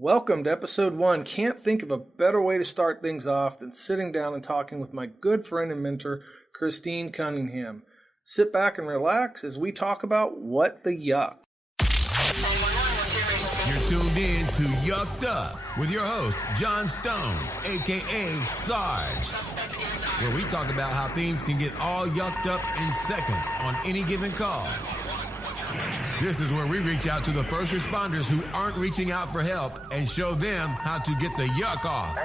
Welcome to episode 1. Can't think of a better way to start things off than sitting down and talking with my good friend and mentor, Christine Cunningham. Sit back and relax as we talk about what the yuck. You're tuned in to Yucked Up with your host, John Stone, a.k.a. Sarge, where we talk about how things can get all yucked up in seconds on any given call. This is where we reach out to the first responders who aren't reaching out for help and show them how to get the yuck off.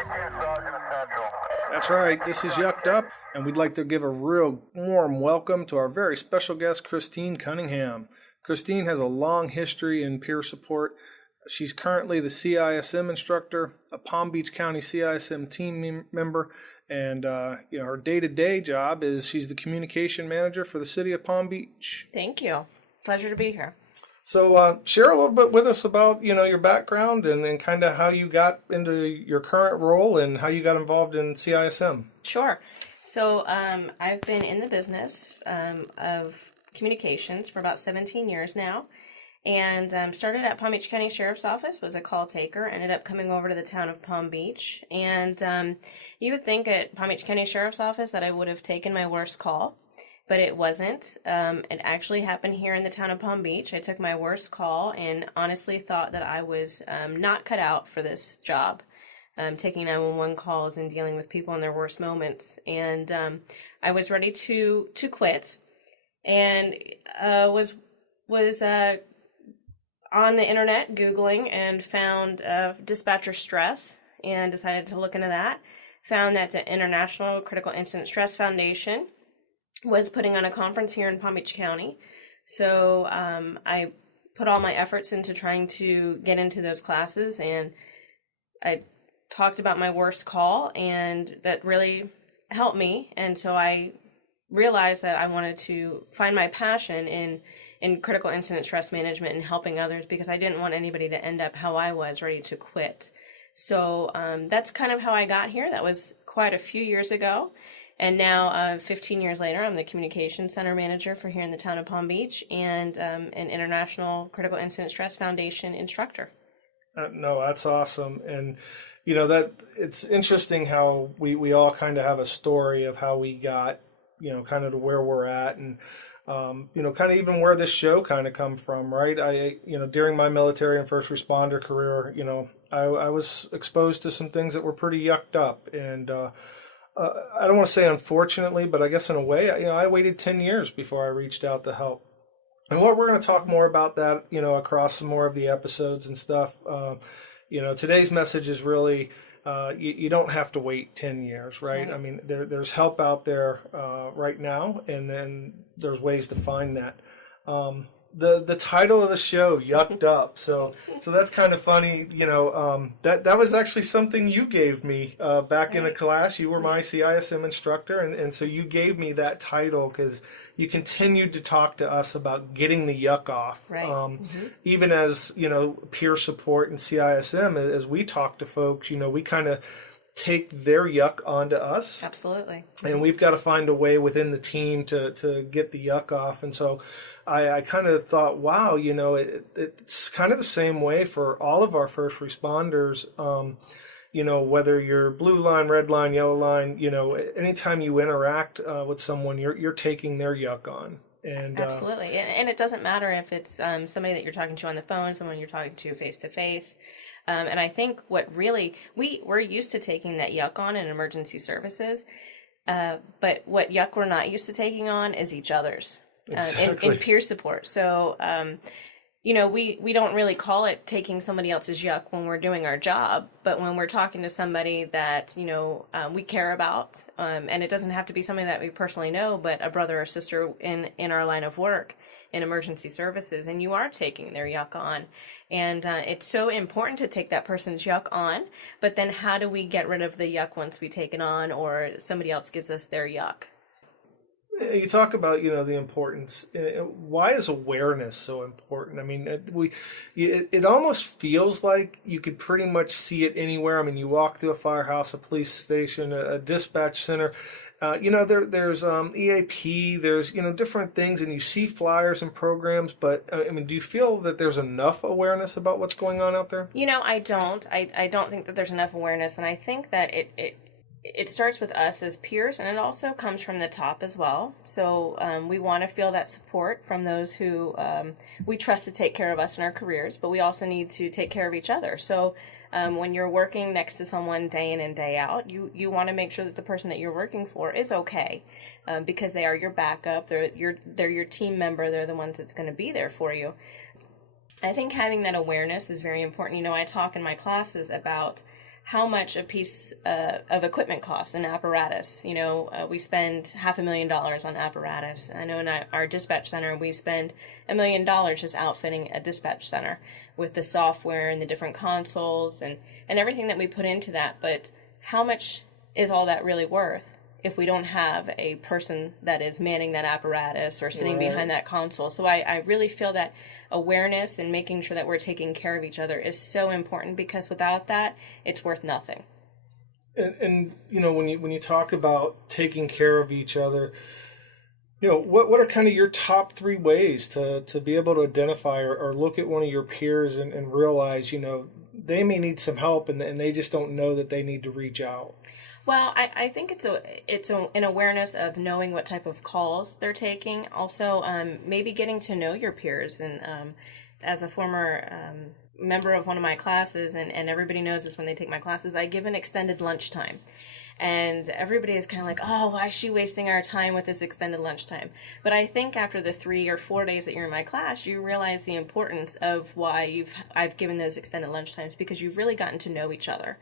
That's right, this is Yucked Up, and we'd like to give a real warm welcome to our very special guest, Christine Cunningham. Christine has a long history in peer support. She's currently the CISM instructor, a Palm Beach County CISM team member, and her day-to-day job is she's the communication manager for the city of Palm Beach. Thank you. Pleasure to be here. So share a little bit with us about, your background and kind of how you got into your current role and how you got involved in CISM. Sure. So I've been in the business of communications for about 17 years now, and started at Palm Beach County Sheriff's Office, was a call taker, ended up coming over to the town of Palm Beach. And you would think at Palm Beach County Sheriff's Office that I would have taken my worst call. But it wasn't. It actually happened here in the town of Palm Beach. I took my worst call and honestly thought that I was not cut out for this job, taking 911 calls and dealing with people in their worst moments. And I was ready to quit, and was on the internet Googling and found dispatcher stress and decided to look into that. Found that the International Critical Incident Stress Foundation was putting on a conference here in Palm Beach County. So I put all my efforts into trying to get into those classes, and I talked about my worst call, and that really helped me. And so I realized that I wanted to find my passion in critical incident stress management and helping others, because I didn't want anybody to end up how I was, ready to quit. So that's kind of how I got here. That was quite a few years ago. And now, 15 years later, I'm the Communications Center Manager for here in the town of Palm Beach, and an International Critical Incident Stress Foundation instructor. No, that's awesome. And, that it's interesting how we all kind of have a story of how we got, kind of to where we're at, and, kind of even where this show kind of come from, right? During my military and first responder career, I was exposed to some things that were pretty yucked up, and, I don't want to say unfortunately, but I guess in a way, I waited 10 years before I reached out to help. And we're going to talk more about that, across some more of the episodes and stuff. Today's message is really, you don't have to wait 10 years, right? I mean, there's help out there right now, and then there's ways to find that. The title of the show, Yucked Up. So that's kind of funny, that was actually something you gave me back in a class. You were my CISM instructor, and so you gave me that title because you continued to talk to us about getting the yuck off. Right. Even as, peer support and CISM, as we talk to folks, we kind of take their yuck onto us. Absolutely. And we've got to find a way within the team to get the yuck off. And so I kind of thought, wow, it's kind of the same way for all of our first responders. Whether you're blue line, red line, yellow line, anytime you interact with someone, you're taking their yuck on. And absolutely. And it doesn't matter if it's somebody that you're talking to on the phone, someone you're talking to face to face. And I think what really, we're used to taking that yuck on in emergency services, but what yuck we're not used to taking on is each other's. In peer support. So, we don't really call it taking somebody else's yuck when we're doing our job, but when we're talking to somebody that, we care about, and it doesn't have to be somebody that we personally know, but a brother or sister in our line of work in emergency services, and you are taking their yuck on. And it's so important to take that person's yuck on, but then how do we get rid of the yuck once we take it on, or somebody else gives us their yuck? You talk about, the importance. Why is awareness so important? I mean, it almost feels like you could pretty much see it anywhere. I mean, you walk through a firehouse, a police station, a dispatch center, There's EAP, there's, different things, and you see flyers and programs, but I mean, do you feel that there's enough awareness about what's going on out there? I don't. I don't think that there's enough awareness, and I think that it starts with us as peers, and it also comes from the top as well. So we want to feel that support from those who we trust to take care of us in our careers, but we also need to take care of each other. So when you're working next to someone day in and day out, you want to make sure that the person that you're working for is okay, because they are your backup. They're your team member. They're the ones that's going to be there for you. I think having that awareness is very important. I talk in my classes about how much a piece of equipment costs, an apparatus. We spend $500,000 on apparatus. I know in our dispatch center, we spend $1 million just outfitting a dispatch center with the software and the different consoles and everything that we put into that. But how much is all that really worth if we don't have a person that is manning that apparatus or sitting behind that console? So I really feel that awareness and making sure that we're taking care of each other is so important, because without that, it's worth nothing. And when you talk about taking care of each other, what are kind of your top 3 ways to be able to identify or look at one of your peers and realize, they may need some help and they just don't know that they need to reach out? Well, I think it's an awareness of knowing what type of calls they're taking. Also, maybe getting to know your peers. And as a former member of one of my classes, and everybody knows this when they take my classes, I give an extended lunchtime. And everybody is kind of like, oh, why is she wasting our time with this extended lunchtime? But I think after the 3 or 4 days that you're in my class, you realize the importance of why I've given those extended lunchtimes, because you've really gotten to know each other.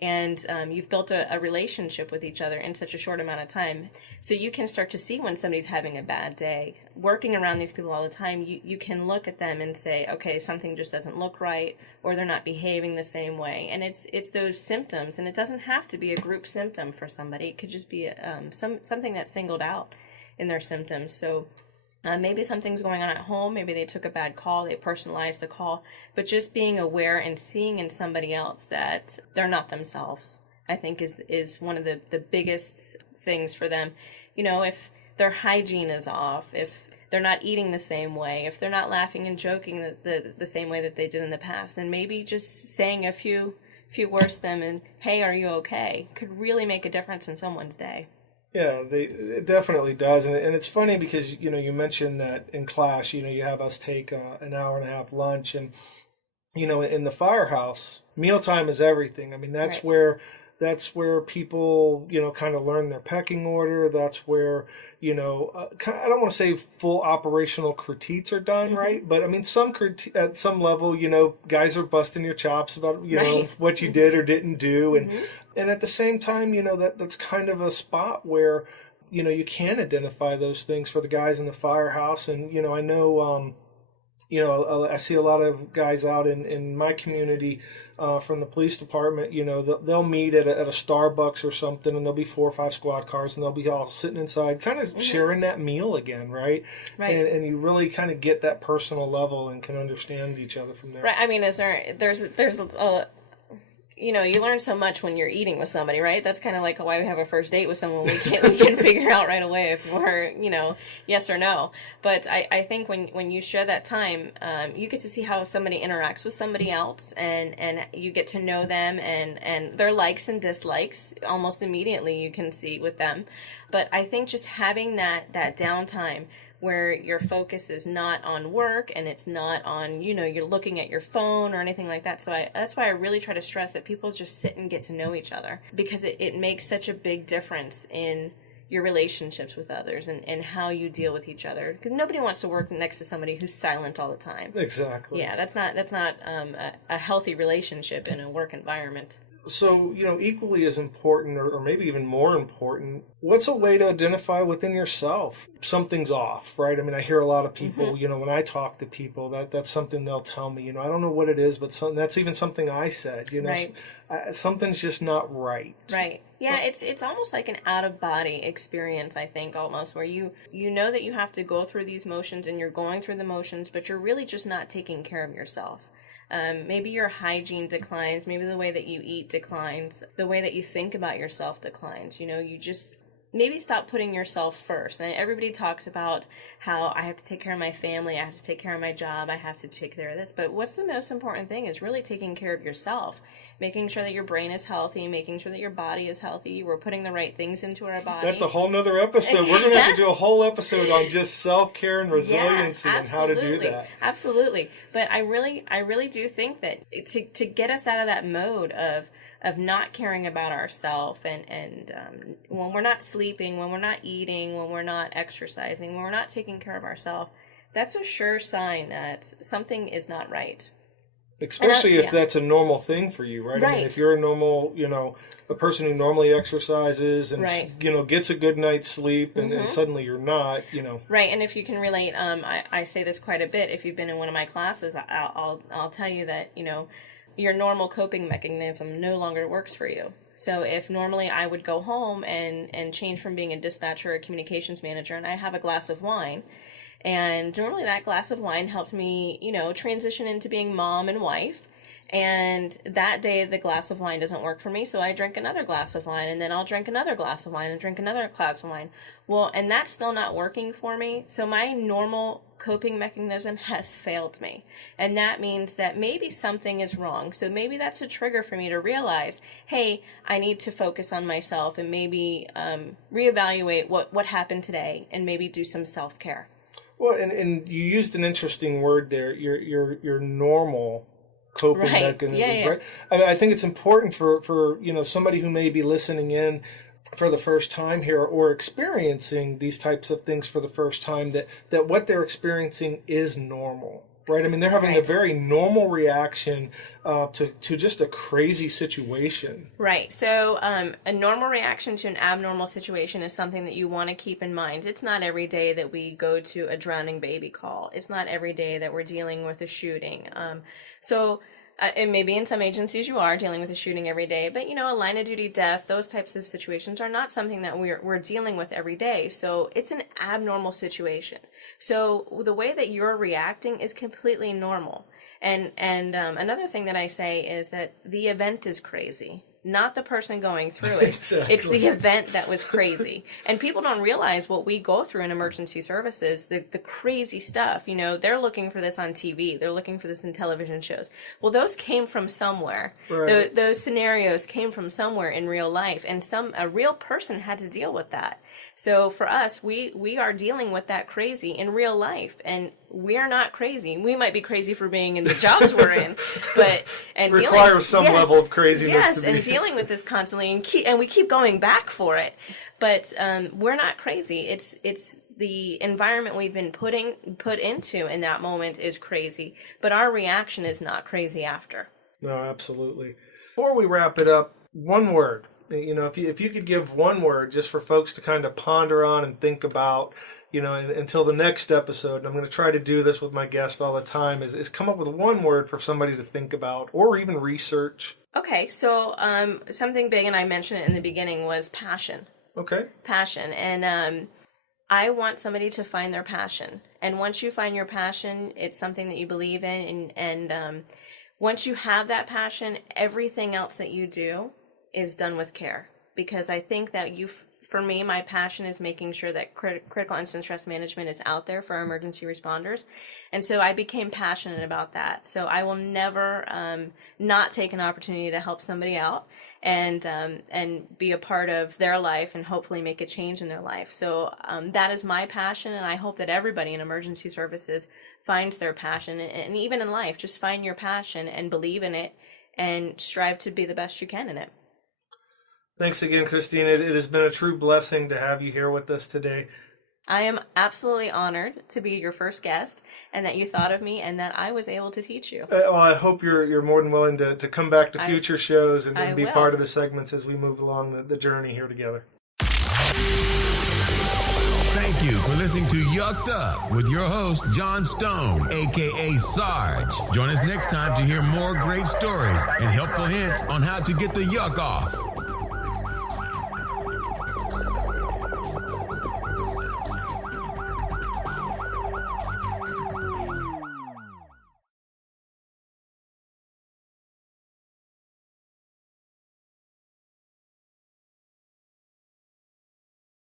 And you've built a relationship with each other in such a short amount of time. So you can start to see when somebody's having a bad day. Working around these people all the time, you can look at them and say, okay, something just doesn't look right, or they're not behaving the same way. And it's those symptoms, and it doesn't have to be a group symptom for somebody. It could just be something that's singled out in their symptoms. So maybe something's going on at home. Maybe they took a bad call. They personalized the call. But just being aware and seeing in somebody else that they're not themselves, I think is one of the biggest things for them. If their hygiene is off, if they're not eating the same way, if they're not laughing and joking the same way that they did in the past, then maybe just saying a few words to them and, hey, are you okay, could really make a difference in someone's day. Yeah, it definitely does. And it's funny because, you mentioned that in class, you have us take an hour and a half lunch. And, in the firehouse, mealtime is everything. I mean, that's right. where people, kind of learn their pecking order. That's where, I don't want to say full operational critiques are done, mm-hmm. right? But I mean, at some level, guys are busting your chops about, right. what you did or didn't do. And, mm-hmm. and at the same time, that's kind of a spot where, you can identify those things for the guys in the firehouse. And, I know, I see a lot of guys out in my community from the police department. They'll meet at a Starbucks or something, and there'll be 4 or 5 squad cars, and they'll be all sitting inside, kind of mm-hmm. sharing that meal again, right? Right. And you really kind of get that personal level and can understand each other from there. Right. I mean, there's you learn so much when you're eating with somebody, right? That's kind of like why we have a first date with someone. We can figure out right away if we're, yes or no. But I think when you share that time, you get to see how somebody interacts with somebody else, and you get to know them and their likes and dislikes almost immediately you can see with them. But I think just having that downtime where your focus is not on work and it's not on, you're looking at your phone or anything like that. So that's why I really try to stress that people just sit and get to know each other, because it makes such a big difference in your relationships with others and how you deal with each other. Because nobody wants to work next to somebody who's silent all the time. Exactly. Yeah, that's not a healthy relationship in a work environment. So, equally as important, or maybe even more important, what's a way to identify within yourself something's off, right? I mean, I hear a lot of people, mm-hmm. When I talk to people, that's something they'll tell me, I don't know what it is, but that's even something I said, right. Something's just not right. Right. Yeah, it's almost like an out-of-body experience, I think, almost, where you know that you have to go through these motions and you're going through the motions, but you're really just not taking care of yourself. Maybe your hygiene declines, maybe the way that you eat declines, the way that you think about yourself declines. You maybe stop putting yourself first. And everybody talks about how I have to take care of my family, I have to take care of my job, I have to take care of this. But what's the most important thing is really taking care of yourself, making sure that your brain is healthy, making sure that your body is healthy, we're putting the right things into our body. That's a whole nother episode. We're going to have to do a whole episode on just self-care and resiliency and how to do that. Absolutely. But I really do think that to get us out of that mode of not caring about ourselves and when we're not sleeping, when we're not eating, when we're not exercising, when we're not taking care of ourselves, that's a sure sign that something is not right. Especially if that's a normal thing for you, right? I mean, if you're a normal, a person who normally exercises and, gets a good night's sleep and suddenly you're not, Right, and if you can relate, I say this quite a bit. If you've been in one of my classes, I'll tell you that, your normal coping mechanism no longer works for you. So if normally I would go home and change from being a dispatcher or a communications manager and I have a glass of wine, and normally that glass of wine helps me, transition into being mom and wife. And that day the glass of wine doesn't work for me, so I drink another glass of wine, and then I'll drink another glass of wine and drink another glass of wine. Well, and that's still not working for me, so my normal coping mechanism has failed me. And that means that maybe something is wrong. So maybe that's a trigger for me to realize, hey, I need to focus on myself and maybe reevaluate what happened today and maybe do some self-care. Well, and you used an interesting word there, your normal coping mechanisms, right? I mean, I think it's important for somebody who may be listening in for the first time here or experiencing these types of things for the first time that what they're experiencing is normal, right? I mean, they're having a very normal reaction to just a crazy situation. Right. So a normal reaction to an abnormal situation is something that you want to keep in mind. It's not every day that we go to a drowning baby call. It's not every day that we're dealing with a shooting. And maybe in some agencies you are dealing with a shooting every day, but a line of duty death, those types of situations are not something that we're dealing with every day. So it's an abnormal situation. So the way that you're reacting is completely normal. And another thing that I say is that the event is crazy, not the person going through it. Exactly. It's the event that was crazy. And people don't realize what we go through in emergency services, the crazy stuff. They're looking for this on TV. They're looking for this in television shows. Well, those came from somewhere. Right. Those scenarios came from somewhere in real life, and a real person had to deal with that. So for us, we are dealing with that crazy in real life, and we're not crazy. We might be crazy for being in the jobs we're in, but requires some level of craziness. Yes, to be. and dealing with this constantly, and we keep going back for it. But we're not crazy. It's the environment we've been put into in that moment is crazy, but our reaction is not crazy after. No, absolutely. Before we wrap it up, one word. If you could give one word just for folks to kind of ponder on and think about, until the next episode, and I'm going to try to do this with my guests all the time, is come up with one word for somebody to think about or even research. Okay, so something big, and I mentioned it in the beginning, was passion. Okay. Passion. And I want somebody to find their passion. And once you find your passion, it's something that you believe in. And once you have that passion, everything else that you do is done with care. Because I think that for me, my passion is making sure that critical incident stress management is out there for our emergency responders. And so I became passionate about that. So I will never not take an opportunity to help somebody out and be a part of their life and hopefully make a change in their life. So that is my passion, and I hope that everybody in emergency services finds their passion. And even in life, just find your passion and believe in it and strive to be the best you can in it. Thanks again, Christine. It has been a true blessing to have you here with us today. I am absolutely honored to be your first guest and that you thought of me and that I was able to teach you. Well, I hope you're more than willing to come back to future shows and be part of the segments as we move along the journey here together. Thank you for listening to Yucked Up with your host, John Stone, a.k.a. Sarge. Join us next time to hear more great stories and helpful hints on how to get the yuck off.